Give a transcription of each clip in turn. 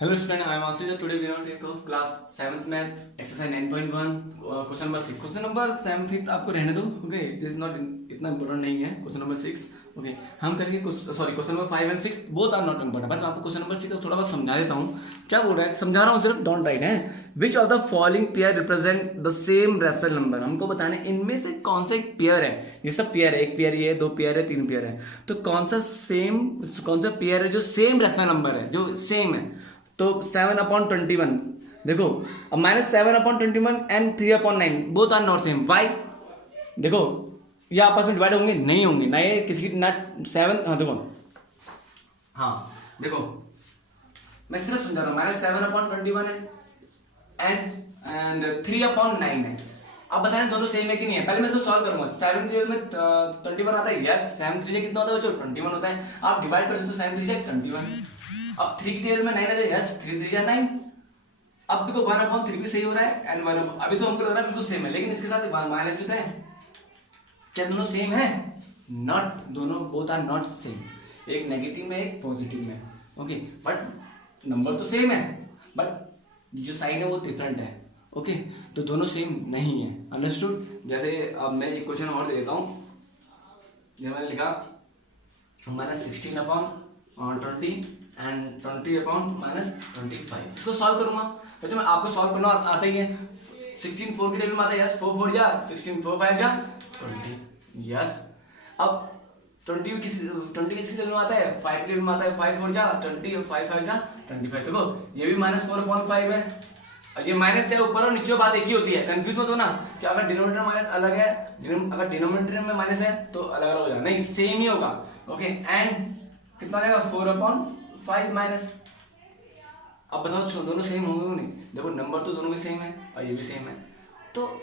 Hello student, I am Ashish. Today we are going to take off class 7th math exercise 9.1 question number 6. Question number 7 आपको रहने दो. Okay, this not इतना important नहीं है. Question number 6. Okay, हम करेंगे sorry question number 5 and 6 both are not important. But मैं आपको क्वेश्चन नंबर 6 थोड़ा बहुत समझा देता हूँ. क्या बोल रहा है, समझा रहा हूँ सिर्फ, डोंट राइट है. Which of the following pair represent the same rational number. हमको बताना है इनमें से कौन सा एक पेयर है. ये सब पेयर है, एक पेयर ये है, दो पेयर है, तीन पेयर है. तो कौन सा पेयर है जो सेम रेशनल नंबर है, जो सेम है. तो 7/21 देखो, अब -7/21 and 3/9 both are not same. Why? देखो ये आपस में डिवाइड होंगे नहीं होंगे ना, ये किसी की ना 7. हाँ देखो, हाँ देखो मैं सिर्फ समझा रहा हूँ. -7/21 है एंड 3/9 है. अब बताने दोनों सेम है कि नहीं है. पहले मैं इसको सॉल्व करूंगा. 7 की में 21 आता है. यस, 7 3 कितना होता है बच्चों? 21 होता है. आप डिवाइड कर सकते हो 7 3 21. अब 3 की टेबल में 9 आता है. यस, 3 3 9. अब देखो 1/3 भी सही हो रहा है एंड 1 अभी तो हमको लग रहा है बिल्कुल सेम है, लेकिन इसके साथ माइनस भी तो है. क्या दोनों सेम है? नॉट. दोनों बोथ आर नॉट सेम. एक नेगेटिव में, एक पॉजिटिव में. ओके, बट नंबर तो सेम है, बट जो साइन है वो डिफरेंट है. ओके, तो दोनों सेम नहीं है. अंडरस्टूड? जैसे अब मैं एक क्वेश्चन और दे देता हूँ. जैसे मैंने लिखा -16/20 एंड 20/-25. इसको सॉल्व करूंगा. बच्चों मैं आपको सॉल्व करना आता ही है. 16 4 की टेबल में आता है. यस, 4 4 जा 16, 4 5 जा 20. यस, अब 20 किसी टेबल में आता है, 5 टेबल में आता है. 5 4 जा 20 और 5 5 जा 25. देखो ये भी -4/5 है. और ये माइनस चाहे ऊपर और नीचे बात एक ही होती है. कंफ्यूज मत हो ना कि अगर डिनोमिनेटर माइनस अलग है, अगर डिनोमिनेटर में माइनस है तो अलग अलग हो जाएगा. नहीं, सेम ही होगा. ओके, एंड कितना आ जाएगा? 4/5 माइनस. अब बताओ दोनों सेम होंगे नहीं? देखो नंबर तो दोनों भी सेम है और ये भी सेम है. तो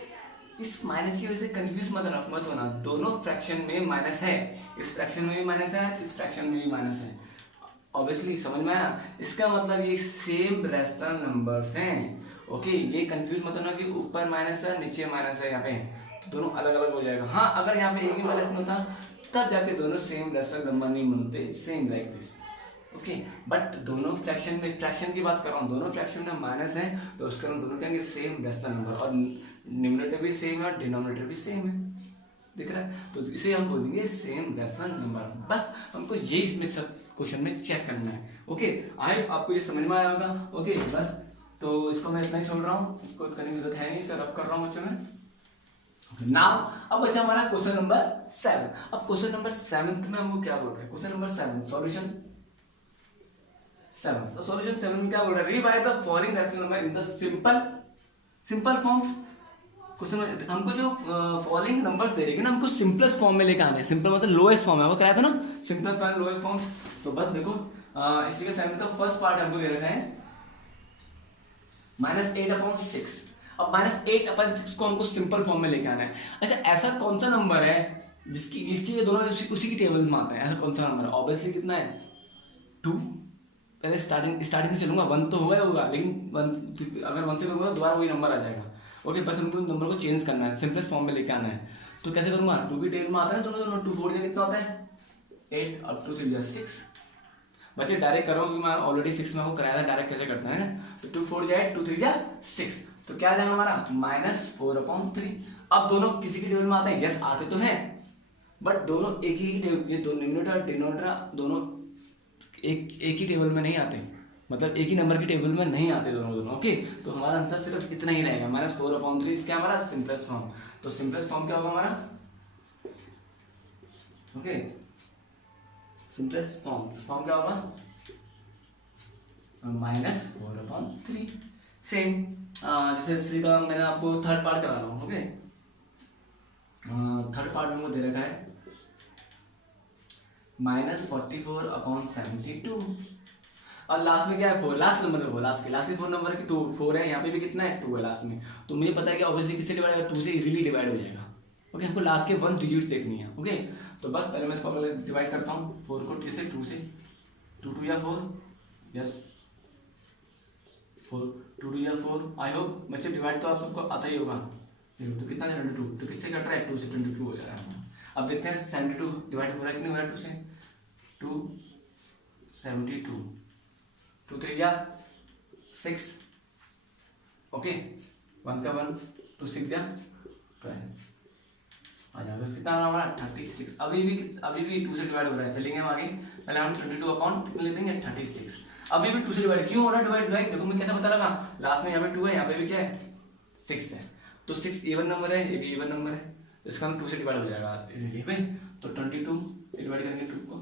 इस माइनस की वजह से कंफ्यूज मत होना. दोनों फ्रैक्शन में माइनस है. इस फ्रैक्शन में भी माइनस है, इस फ्रैक्शन में भी माइनस है. ऑब्वियसली समझ में आया. इसका मतलब ये सेम रेशनल नंबर्स हैं. ओके, ये कंफ्यूज मत होना कि ऊपर माइनस है नीचे माइनस है. यहाँ पे तो दोनों अलग अलग हो जाएगा. हाँ, अगर यहाँ पे एक भी माइनस नहीं होता तब जाके दोनों सेम रेशनल नंबर नहीं बनते. Same like this. Okay, but दोनों फ्रैक्शन में, फ्रैक्शन की बात कर रहा हूँ, दोनों फ्रैक्शन में माइनस है तो उसका दोनों कहेंगे सेम रेशनल नंबर. और न्यूमरेटर भी सेम है और डिनोमिनेटर भी सेम है. दिख रहा है? तो इसे हम बोलेंगे सेम रेशनल नंबर. बस हमको ये इसमें सब क्वेश्चन में चेक करना है. ओके, आई आपको ये समझ में आया होगा. ओके, बस तो इसको मैं इतना ही छोड़ रहा हूँ. इसको करने की जरूरत है नहीं, इसे रफ कर रहा हूँ बच्चों में. नाउ अब बचा हमारा क्वेश्चन नंबर 7. अब क्वेश्चन नंबर 7 में हमको क्या बोल रहे हैं? Question number 7 solution 7. तो सॉल्यूशन 7 में क्या बोल रहा है? Rewrite the following rational number in the simple forms. Question में हमको जो फॉलोइंग नंबर्स दे रही है ना, हमको सिंपलेस्ट फॉर्म में लेकर आने हैं. सिंपल मतलब लोएस्ट फॉर्म है, वो कराया था ना, सिंपल फॉर्म लोएस्ट फॉर्म. तो बस देखो इसी के 7 का फर्स्ट पार्ट हमको दे रखा है -8/6. अब -8/6 को हमको सिंपल फॉर्म में लेके आना है. अच्छा, ऐसा कौन सा नंबर है जिसकी ये दोनों उसी की टेबल में आता है? ऐसा कौन सा नंबर है? ऑब्वियसली कितना है? 2. पहले स्टार्टिंग से चलूंगा. 1 तो होगा लेकिन अगर 1 से करूंगा दोबारा वही नंबर आ जाएगा. ओके, बस हमको नंबर को चेंज करना है, सिंपलेस्ट फॉर्म में लेके आना है. तो कैसे करूंगा? 2 की टेबल में आता है दोनों 2 4 कितना होता है? 8 और 2 3 6. बच्चे डायरेक्ट कर रहा हूँ क्योंकि मैं ऑलरेडी 6 में आपको कराया था डायरेक्ट कैसे करते हैं. तो 2 4 जाए 2 3 6. तो क्या आ जाएगा हमारा? -4/3. अब दोनों किसी की टेबल में आते हैं? यस, आते तो हैं, बट दोनों एक ही टेबल, ये दोनों न्यूमरेटर डिनोमिनेटर दोनों एक ही टेबल में नहीं आते. मतलब एक ही नंबर की टेबल में नहीं आते दोनों. ओके, तो हमारा आंसर सिर्फ इतना ही रहेगा, -4/3. इसका हमारा सिंपलेस्ट फॉर्म. तो सिंपलेस्ट फॉर्म क्या होगा हमारा? ओके, सिंपलेस्ट फॉर्म क्या होगा? -4/3. सेम जैसे सीधा मैंने आपको थर्ड पार्ट करा रहा हूँ. ओके, थर्ड पार्ट में दे रखा है -44/72. और लास्ट में क्या है? 4. लास्ट नंबर है वो, लास्ट के 4 नंबर है कि 2 4 है. यहाँ पे भी कितना है? 2 है लास्ट में. तो मुझे पता है कि ऑब्वियसली किससे डिवाइड होगा? 2 से इजीली डिवाइड हो जाएगा. ओके, हमको लास्ट के 1 डिजिट्स देखनी है. ओके, तो बस पहले मैं इसको डिवाइड करता हूँ. 4 को 2 से 2 से 2 2 या 4. यस, 4 2 2 या 4. आई होप बच्चे डिवाइड तो आप सबको आता ही होगा. देखो तो कितना है? 22. तो किससे कट रहा है? 2 से 22 हो जा रहा है. अब देखते हैं 72 डिवाइड हो रहा है कि नहीं हो रहा है 2 से. 2 72 2 3 या 6, ओके 1 का 1, 2 6 जा 12 आ जाएगा। तो कितना हमारा 36। अभी भी 2 से डिवाइड हो रहा है। चलेंगे हम आगे, पहले हम 22 अपॉन कितने ले देंगे 36। अभी भी 2 से डिवाइड क्यों हो रहा है? डिवाइड राइट, देखो मैं कैसे पता लगा, लास्ट में यहाँ पे 2 है, यहाँ पे भी क्या है 6 है, तो 6 इवन नंबर है, ये भी इवन नंबर है, इसका हम 2 से डिवाइड हो जाएगा इजीली। ओके तो 22 से डिवाइड करेंगे 2 को,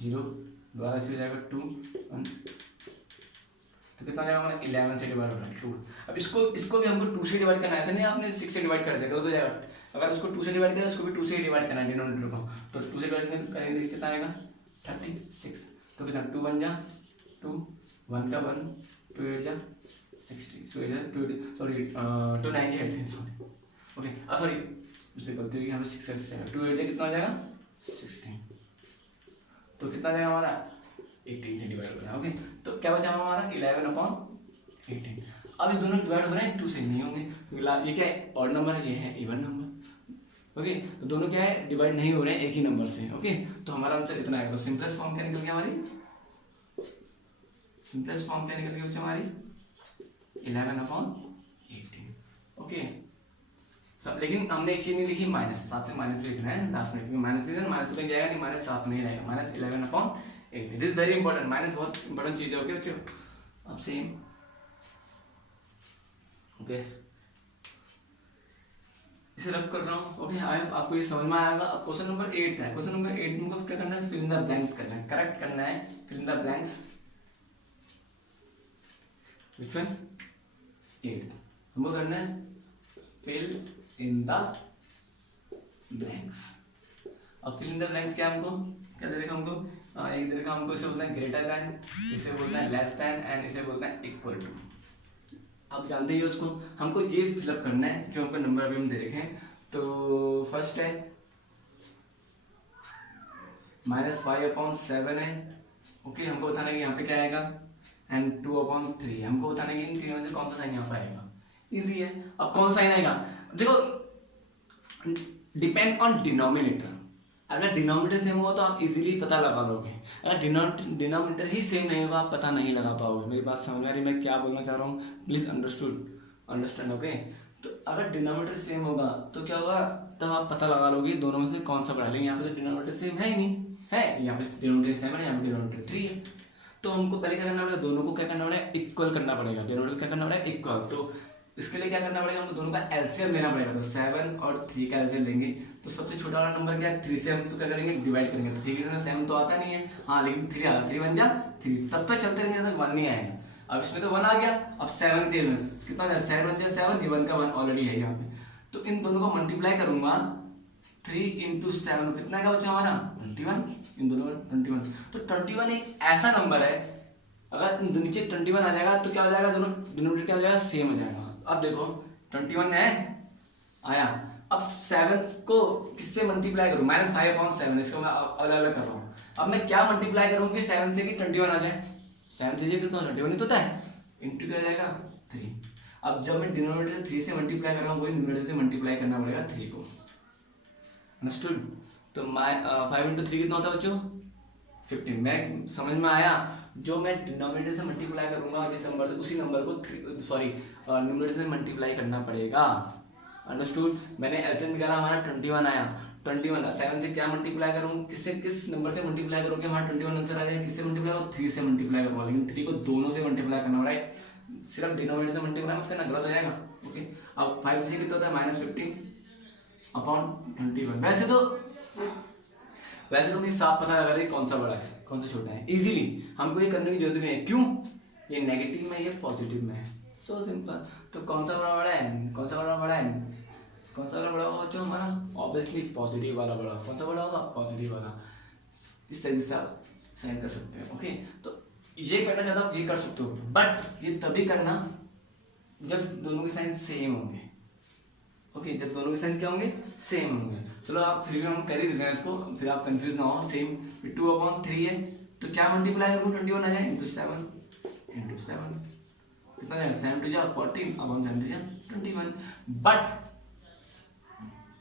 0 दोबारा से हो जाएगा 2 1, तो कितना जाएगा हमारा 11 से डिवाइड हो रहा है 2। अब इसको भी हमको 2 से डिवाइड करना है, ऐसा नहीं आपने 6 से डिवाइड कर दिया तो जाएगा। अगर उसको 2 से डिवाइड किया इसको भी 2 से डिवाइड करना है डिनोमिनेटर को, तो 2 से डिवाइड करेंगे कितना आएगा 36। तो कितना 2 1 जा 2, 1 का 1, 2 8 जा 60, सॉरी 2 9 जा 18 सॉरी, ओके सॉरी उससे गलती हुई, हमें 6 से 2 8 जा कितना हो जाएगा 16, तो कितना जाएगा हमारा 18 से डिवाइड हो रहा है। ओके तो क्या बचा हमारा 11 अपॉन 18। अब ये दोनों डिवाइड हो रहे हैं 2 से, नहीं होंगे क्योंकि ये क्या है ऑड नंबर है, ये है इवन नंबर। ओके तो दोनों क्या है डिवाइड नहीं हो रहे हैं एक ही नंबर से। ओके तो हमारा आंसर इतना आएगा। तो सिंपलेस्ट फॉर्म क्या निकल गया हमारी, सिंपलेस्ट फॉर्म क्या निकल गई बच्चे हमारी 11 अपॉन 18। ओके लेकिन हमने एक चीज नहीं लिखी माइनस, साथ में माइनस लिखना है लास्ट में, क्योंकि माइनस लिखना माइनस तो नहीं जाएगा, नहीं माइनस साथ में ही रहेगा, minus 11 upon 18। This is very important, minus बहुत इंपॉर्टेंट चीज है। ओके बच्चों अब सेम ओके इसे रफ कर रहा हूँ। ओके आपको ये समझ में आएगा। अब क्वेश्चन नंबर 8 है, क्वेश्चन नंबर 8 में हमको क्या करना है, फिल इन द ब्लैंक्स करना है, करेक्ट करना है, fill in the blanks. Which one 8 हमको करना है फिल इन द ब्लैंक्स। अब फिल इन द ब्लैंक्स क्या हमको क्या दे रखा हमको, एक दे रखा हमको, इसे बोलते हैं ग्रेटर देन, इसे बोलते हैं लेस देन एंड इसे बोलते हैं इक्वल टू। आप जानते ही हो उसको, हमको ये फिलअप करना है जो हमको नंबर अभी हम दे रखे हैं। तो फर्स्ट है -5 अपॉन 7 है। ओके हमको बताना है कि यहाँ पे क्या आएगा, एंड 2 अपॉन 3 हमको बताना है कि इन तीनों में से कौन सा साइन यहाँ पे आएगा। इजी है। अब कौन साइन आएगा, देखो डिपेंड ऑन डिनोमिनेटर। अगर डिनोमिनेटर सेम होगा तो आप इजीली पता लगा दोगे, अगर डिनोमिनेटर ही सेम नहीं होगा आप पता नहीं लगा पाओगे। मेरी बात समझ आ रही, मैं क्या बोलना चाह रहा हूँ, प्लीज अंडरस्टैंड। ओके तो अगर डिनोमिनेटर सेम होगा तो क्या होगा, तब आप पता लगा लोगे दोनों में से कौन सा बढ़ा लेंगे। यहाँ पे तो डिनोमिनेटर सेम है ही नहीं है, यहाँ पे डिनोमिनेटर सेम है, यहाँ पे डिनोमिनेटर 3 है। तो हमको पहले क्या करना पड़ेगा, दोनों को क्या करना पड़ेगा इक्वल करना पड़ेगा, डिनोमिनेटर क्या करना पड़ेगा इक्वल। तो इसके लिए क्या करना पड़ेगा, हमको दोनों का एलसीएम लेना पड़ेगा। तो 7 और 3 का एलसीएम लेंगे, तो सबसे छोटा वाला नंबर क्या है 3 से हम तो क्या करेंगे डिवाइड करेंगे। तो 3 के 7 तो आता नहीं है, हाँ लेकिन 3 आता, 3 बन जा 3, तब तक चलते रहेंगे जब तक 1 नहीं आएगा। अब इसमें तो 1 आ गया, अब 7 के में कितना जाए 7 बन जाए 7, 1 का 1 ऑलरेडी है यहाँ पे। तो इन दोनों को मल्टीप्लाई करूंगा 3 × 7 कितना का बच्चा हमारा 21, इन दोनों में 21। तो 21 एक ऐसा नंबर है, अगर नीचे 21 आ जाएगा तो क्या हो जाएगा, दोनों डिनोमिनेटर क्या हो जाएगा सेम हो जाएगा। अब देखो 21 है आया, अब 7 को किससे मल्टीप्लाई करूं, -5 अपॉन 7, इसको मैं अलग अलग कर रहा हूं। अब मैं क्या मल्टीप्लाई करूंगी 7 से कि 21 आ जाए, 7 से कितना 21 होता है, इंटू क्या जाएगा 3। अब जब मैं डिनोमिनेटर से 3 से मल्टीप्लाई कर रहा हूं, वही न्यूमरेटर से मल्टीप्लाई करना पड़ेगा 3 को, अंडरस्टूड। तो 5 × 3 कितना होता है बच्चों 15। मैं समझ में आया, जो मैं डिनोमिनेटर से मल्टीप्लाई करूंगा जिस नंबर से, उसी नंबर को न्यूमरेटर से मल्टीप्लाई करना पड़ेगा, अंडरस्टूड। मैंने एलसीएम निकाला हमारा 21 आया, 21 7 से क्या मल्टीप्लाई करूँ, किस नंबर से मल्टीप्लाई करूँ कि हमारा 21 आंसर आ जाए, किससे मल्टीप्लाई करूँ 3 से मल्टीप्लाई करूँगा, लेकिन 3 को दोनों से मल्टीप्लाई करना पड़ा है, सिर्फ डिनोमिनेटर से मल्टीप्लाई मत करना, गलत हो जाएगा। ओके अब 5 से कितना होता है -15 अपॉन 21। वैसे तो मुझे साफ पता लगा रही कौन सा बड़ा है कौन सा छोटा है, इजीली हमको ये करने की जरूरत नहीं है। क्यों, ये नेगेटिव में ये पॉजिटिव में है, सो सिंपल। तो कौन सा बड़ा है, कौन सा बड़ा है, कौन सा बड़ा होगा जो हमारा, ऑब्वियसली पॉजिटिव वाला बड़ा। कौन सा बड़ा होगा, पॉजिटिव वाला। इस तरीके से आप साइन कर सकते हैं। ओके तो ये करना चाहता हूँ, ये कर सकते हो, बट ये तभी करना जब दोनों के साइन सेम होंगे। ओके जब दोनों के साइन क्या होंगे सेम होंगे। चलो आप फिर भी हम कर ही देते हैं इसको, फिर आप कंफ्यूज ना हो। सेम 2 अपॉन 3 है, तो क्या मल्टीप्लाई करूँ 21 आ जाए × 7 कितना जाएगा 7 × 2 = 14 अपॉन 7 × 21। बट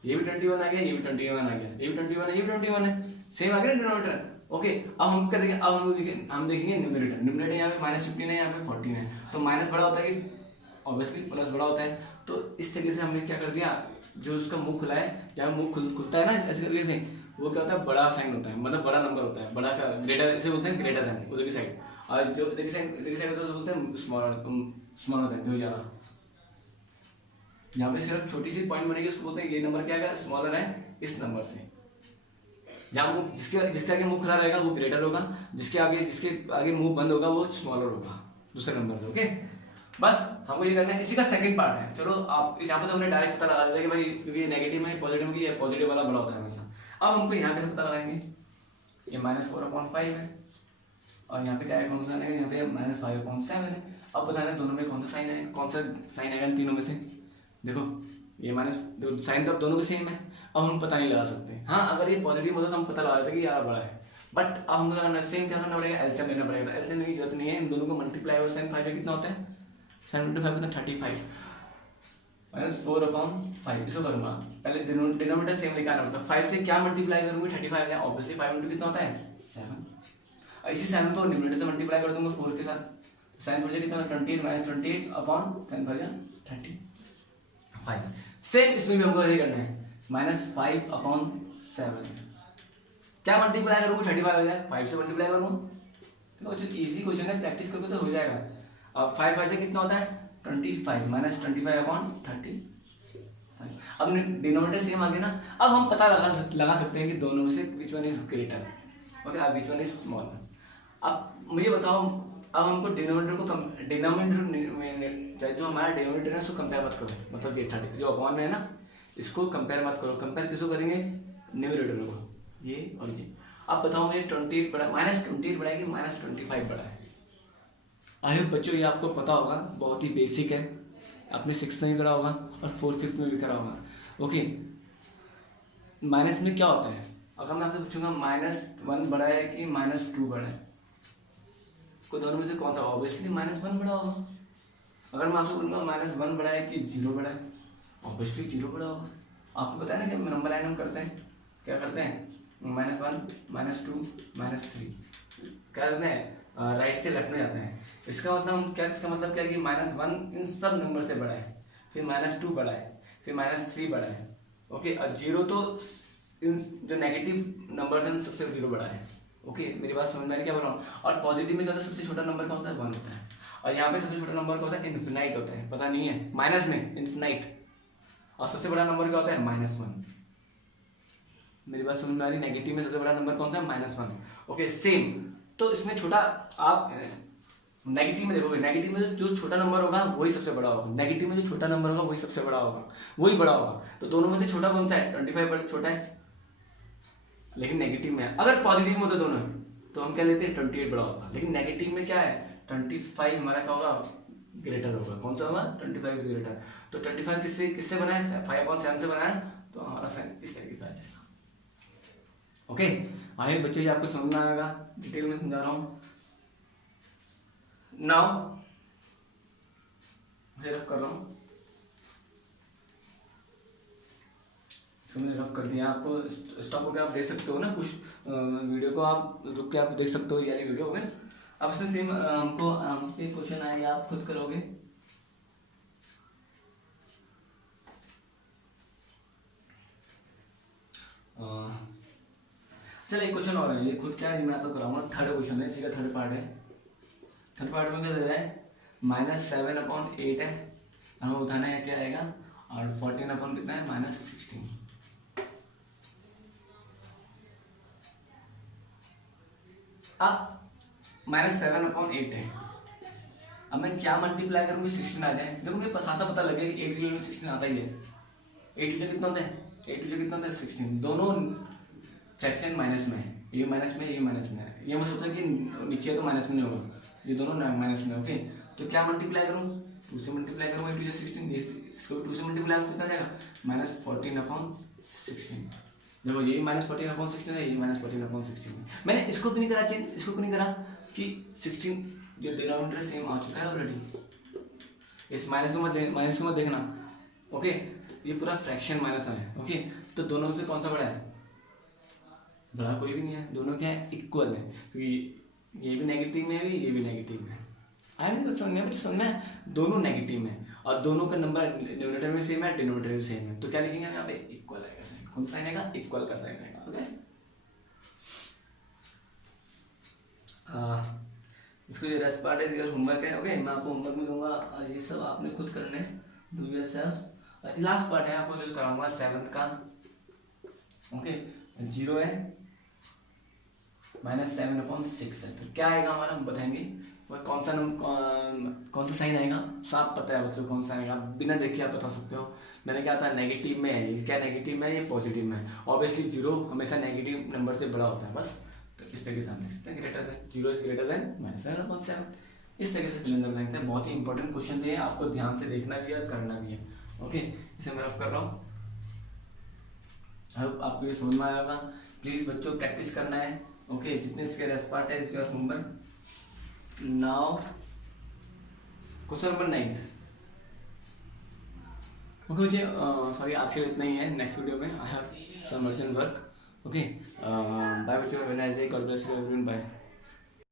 ये भी 21 आ गया, ये भी 21 आ गया, ये भी 21 है, ये भी 21 है, सेम आ गया डिनोमिनेटर। ओके, अब हम क्या देखेंगे, अब हम देखेंगे न्यूमरेटर। न्यूमरेटर यहाँ पे -15 है, यहाँ पे 14 है, तो माइनस बड़ा होता है कि ऑब्वियसली प्लस बड़ा होता है। तो इस तरीके से हमने क्या कर दिया, जो उसका मुंह खुला है, जहाँ मुंह खुलता है ना ऐसे तरीके से, वो क्या होता है, बड़ा साइन होता है, मतलब बड़ा नंबर होता है, बड़ा का ग्रेटर, इसे बोलते हैं ग्रेटर देन उधर की साइड, और जो इधर की साइड होता है तो बोलते हैं स्मॉल होता है, जो ज़्यादा। यहाँ पे सिर्फ छोटी सी पॉइंट बनेगी, उसको बोलते हैं ये नंबर क्या है, स्मॉलर है इस नंबर से। जहाँ मुंह जिसके आगे मुंह खुला रहेगा वो ग्रेटर होगा, जिसके आगे मुंह बंद होगा वो स्मॉलर होगा दूसरे नंबर से। ओके, बस हमको ये करना है, इसी का सेकंड पार्ट है। चलो आप यहाँ पर हमने डायरेक्ट पता लगा देते कि भाई क्योंकि नेगेटिव में पॉजिटिव में ये पॉजिटिव वाला बड़ा होता है हमेशा। अब हमको यहाँ कैसे पता लगाएंगे, ये -4/5 है, और यहाँ पे क्या है, कौन सा है, यहाँ पे -5/7 है। अब बताना है दोनों में कौन सा साइन है, कौन सा साइन आएगा इन तीनों में से। देखो ये साइन तो अब दोनों के सेम है, अब हम पता नहीं लगा सकते। हाँ, अगर ये पॉजिटिव होता तो हम पता लगा देते कि यार बड़ा है, बट अब हमको क्या करना, सेम क्या करना पड़ेगा, एलसीएम लेना पड़ेगा। एलसीएम की जरूरत नहीं है, इन दोनों को मल्टीप्लाई और sin 5 कितना होता है, sin 5 कितना 35 -4/5। इसको करूंगा, पहले डिनोमिनेटर सेम लेकर आना पड़ता है। 5 से क्या मल्टीप्लाई करूंगा, 35 है, ऑब्वियसली 5 इंटू कितना होता है 7। इसी 7 को डिनोमिनेटर से मल्टीप्लाई कर दूंगा 4 के साथ, sin 4 कितना 28 -28/10 35। सेम इसमें भी हमको ये करना है, -5/7। क्या मल्टीप्लाई करूंगा, 35 हो जाए, 5 से मल्टीप्लाई करूंगा, तो जो इजी क्वेश्चन है, प्रैक्टिस करोगे तो हो जाएगा। अब 5 से कितना होता है 25 -25/35। अब डिनोमिनेटर सेम आ गया ना, अब हम पता लगा सकते हैं कि दोनों में से which one is greater, okay, which one is smaller. अब मुझे बताओ, अब हमको डिनोमिनेटर जो हमारा डिनोमिनेटर है उसको कंपेयर मत करो, मतलब ये 30 जो अपॉन में है ना, इसको कंपेयर मत करो। कंपेयर किसको करेंगे, न्यूमरेटर को, ये और ये। अब बताओ मुझे 28 बड़ा, -28 बड़ा है कि -25 बड़ा है। आई होप बच्चों ये आपको पता होगा, बहुत ही बेसिक है, आपने 6th में भी करा होगा और 4th 5th में भी करा होगा। ओके, माइनस में क्या होता है, अगर मैं आपसे पूछूंगा -1 बड़ा है कि -2 बड़ा है, को दोनों में से कौन सा, ऑब्वियसली -1 बड़ा होगा। अगर मैं आपसे बोलूँगा -1 बड़ा है कि 0 बड़ा है, ऑब्वियसली 0 बड़ा होगा। आपको पता है ना कि नंबर लाइन हम करते हैं, क्या करते हैं, -1 -2 -3 क्या करते हैं, राइट से लेफ्ट में जाते हैं। इसका मतलब क्या, इसका मतलब क्या है कि -1 इन सब नंबर से बड़ा है, फिर -2 बड़ा है, फिर -3 बड़ा है, ओके, और 0 तो इन जो नेगेटिव नंबर हैं सबसे 0 बड़ा है। ओके, मेरी बात समझ में आ रही क्या बोल रहा हूँ। और पॉजिटिव में क्या होता है, सबसे छोटा नंबर का होता है 1 होता है, और यहाँ पे सबसे छोटा नंबर का होता है इन्फिनाइट होता है, पता नहीं है, माइनस में इन्फिनाइट, और सबसे बड़ा नंबर क्या होता है -1। मेरी बात समझ में आ रही, नेगेटिव में सबसे बड़ा नंबर कौन सा है, -1। ओके, सेम, तो इसमें छोटा, आप नेगेटिव में देखोगे, नेगेटिव में जो छोटा नंबर होगा वही सबसे बड़ा होगा, नेगेटिव में जो छोटा नंबर होगा वही सबसे बड़ा होगा, वही बड़ा होगा। तो दोनों में से छोटा कौन सा है, 25 बड़ा छोटा है, लेकिन नेगेटिव में है। अगर पॉजिटिव में होते दोनों तो हम क्या लेते हैं 28 बड़ा होगा, लेकिन नेगेटिव में क्या है 25 हमारा क्या होगा, ग्रेटर होगा। कौन सा होगा, 25 ग्रेटर। तो 25 किससे बना है, 5/7 से बना है, तो हमारा साइन इस तरीके से आ जाएगा। ओके, आइए बच्चों, ये आपको समझ में आएगा, डिटेल में समझा रहा हूँ। नाउ रफ कर रहा हूँ, रफ कर दिया आपको, स्टॉप हो गया, आप देख सकते हो ना, कुछ वीडियो को आप रुक के आप देख सकते हो, ये वाली वीडियो में। अब इसमें सेम हमको क्वेश्चन आएगा, आप खुद करोगे। चलिए एक क्वेश्चन और है, ये खुद क्या है, मैं आपको कराऊंगा। थर्ड क्वेश्चन है, इसी का थर्ड पार्ट है। थर्ड पार्ट में क्या दे रहा है, -7/8 है, हमें उठाना है, क्या आएगा, और 14 कितना है, -16। अब -7/8 है, अब मैं क्या मल्टीप्लाई करूंगी, 16 आ जाए। देखो मुझे सासा पता लगे 8 की 16 आता ही है, 8 कितना होता है, 8 कितना होता है 16, दोनों फ्रैक्शन माइनस में है, ये माइनस में, ये माइनस में है, ये मुझे सोचता है कि नीचे तो माइनस में नहीं होगा, ये दोनों माइनस में। ओके, तो क्या मल्टीप्लाई करूँ, 2 से मल्टीप्लाई करूँगा, 8 16, इसको 2 से मल्टीप्लाई कितना जाएगा, -14/16। देखो ये -14/16 है, ये -14/16 है। मैंने इसको क्यों नहीं करा चेंज, इसको क्यों नहीं करा कि 16 जो डिनोमिनेटर सेम आ चुका है ऑलरेडी, इस माइनस को मत देखना। ओके, ये पूरा फ्रैक्शन माइनस है। ओके, तो दोनों से कौन सा बड़ा है, बड़ा कोई भी नहीं है, दोनों क्या है, इक्वल है, क्योंकि ये भी नेगेटिव में है, ये भी नेगेटिव में है। आई मीन तो समझ में दोनों नेगेटिव में और दोनों का नंबर न्यूमरेटर में सेम है, डिनोमिनेटर में सेम है, तो क्या लिखेंगे यहाँ पे, इक्वल आएगा साइन। कौन सा साइन आएगा, इक्वल का साइन आएगा। ओके, इसको जो रेस्ट पार्ट है होमवर्क है। ओके, मैं आपको होमवर्क में दूंगा और ये सब आपने खुद करने, डू योरसेल्फ। लास्ट पार्ट है आपको जो कराऊंगा 7th का। ओके, 0 है -7/6 है, तो क्या आएगा हमारा, हम बताएंगे वह कौन सा कौन सा साइन आएगा। साफ पता है बच्चों कौन सा आएगा, बिना देखे आप बता सकते हो। मैंने क्या था, नेगेटिव में है, ये क्या नेगेटिव में है, ये पॉजिटिव में है। ऑब्वियसली 0 हमेशा नेगेटिव नंबर से बड़ा होता है बस, तो इस तरीके से हम लिख सकते हैं, greater than 0 is greater than -7/7। इस तरीके से फिल इन द ब्लैंक्स है। बहुत ही इंपॉर्टेंट क्वेश्चन है, आपको ध्यान से देखना भी है, करना भी है। ओके, इसे मैं रफ कर रहा हूँ, अब आपको ये समझ में आया होगा। प्लीज बच्चों प्रैक्टिस करना है। ओके, जितने इसके रेस्ट पार्ट है is your homework. Now question number 9। Okay मुझे सॉरी, आज के लिए इतना ही है। नेक्स्ट वीडियो में I have some urgent work. Okay, bye बच्चों, have a nice day, God bless you everyone, bye.